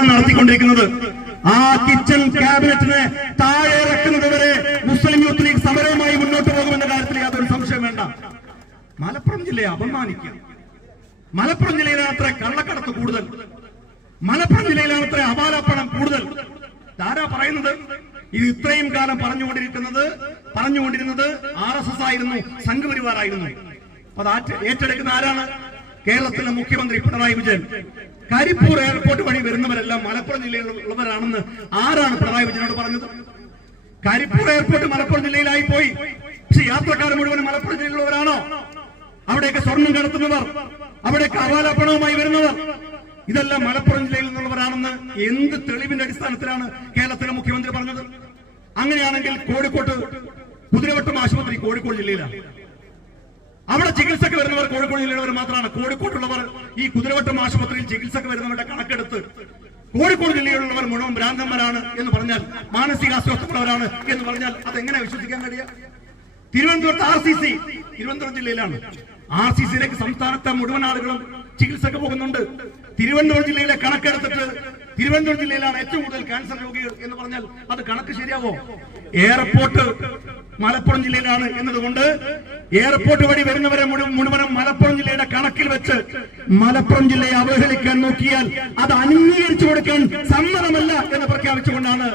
നടത്തിക്കൊണ്ടിരിക്കുന്നത്. ആ കിച്ചൺ ക്യാബിനറ്റിനെ താഴെ ഇറക്കുന്നത് വരെ മുസ്ലിം യൂത്ത് ലീഗ് സമരവുമായി മുന്നോട്ട് പോകുമെന്ന കാര്യത്തിൽ യാതൊരു സംശയം വേണ്ട. മലപ്പുറം ജില്ലയെ അപമാനിക്കുക മലപ്പുറം ജില്ലയിലാണ് അത്ര കള്ളക്കടത്ത് കൂടുതൽ. മലപ്പുറം ജില്ലയിലാണ് അത്ര അപാലപ്പണം കൂടുതൽ. ആരാ പറയുന്നത്? ഇത് ഇത്രയും കാലം പറഞ്ഞുകൊണ്ടിരിക്കുന്നത് പറഞ്ഞുകൊണ്ടിരുന്നത് ആർ എസ് എസ് ആയിരുന്നു. സംഘപരിവാറായിരുന്നു ആറ്റ് ഏറ്റെടുക്കുന്ന ആരാണ്? കേരളത്തിലെ മുഖ്യമന്ത്രി പിണറായി വിജയൻ. കരിപ്പൂർ എയർപോർട്ട് വഴി വരുന്നവരെല്ലാം മലപ്പുറം ജില്ലയിലുള്ളവരാണെന്ന് ആരാണ് പിണറായി വിജയനോട് പറഞ്ഞത്? കരിപ്പൂർ എയർപോർട്ട് മലപ്പുറം ജില്ലയിലായി പോയി. പക്ഷെ യാത്രക്കാർ മുഴുവൻ മലപ്പുറം ജില്ലയിലുള്ളവരാണോ? അവിടെയൊക്കെ സ്വർണം കടത്തുന്നവർ അവിടെയൊക്കെ അവാലപ്പണവുമായി വരുന്നവർ ഇതെല്ലാം മലപ്പുറം ജില്ലയിൽ നിന്നുള്ളവരാണെന്ന് എന്ത് തെളിവിന്റെ അടിസ്ഥാനത്തിലാണ് കേരളത്തിലെ മുഖ്യമന്ത്രി പറഞ്ഞത്? അങ്ങനെയാണെങ്കിൽ കോഴിക്കോട്ട് കുതിരവട്ടം ആശുപത്രി കോഴിക്കോട് ജില്ലയിലാണ്. അവിടെ ചികിത്സക്ക് വരുന്നവർ കോഴിക്കോട് ജില്ലയിലുള്ളവർ മാത്രമാണ്. കോഴിക്കോട്ടുള്ളവർ ഈ കുതിരവട്ടം ആശുപത്രിയിൽ ചികിത്സക്ക് വരുന്നവരുടെ കണക്കെടുത്ത് കോഴിക്കോട് ജില്ലയിലുള്ളവർ മുഴുവൻ ഭ്രാന്തന്മാരാണ് എന്ന് പറഞ്ഞാൽ മാനസിക മാനസികാസ്വാസ്ഥമുള്ളവരാണ് എന്ന് പറഞ്ഞാൽ അതെങ്ങനെ വിശ്വസിക്കാൻ കഴിയുക തിരുവനന്തപുരത്ത് ആർ സി സി തിരുവനന്തപുരം ജില്ലയിലാണ്. ആർ സി സിയിലേക്ക് സംസ്ഥാനത്തെ മുഴുവൻ ആളുകളും ചികിത്സക്ക് പോകുന്നുണ്ട്. തിരുവനന്തപുരം ജില്ലയിലെ കണക്കെടുത്തിട്ട് തിരുവനന്തപുരം ജില്ലയിലാണ് ഏറ്റവും കൂടുതൽ ക്യാൻസർ രോഗികൾ എന്ന് പറഞ്ഞാൽ അത് കണക്ക് ശരിയാവോ? എയർപോർട്ട് മലപ്പുറം ജില്ലയിലാണ് എന്നതുകൊണ്ട് എയർപോർട്ട് വഴി വരുന്നവരെ മുഴു- മുഴുവനും മലപ്പുറം ജില്ലയുടെ കണക്കിൽ വെച്ച് മലപ്പുറം ജില്ലയെ അവഹേളിക്കാൻ നോക്കിയാൽ അത് അംഗീകരിച്ചു കൊടുക്കാൻ സമ്മതമല്ല എന്ന് പ്രഖ്യാപിച്ചുകൊണ്ടാണ്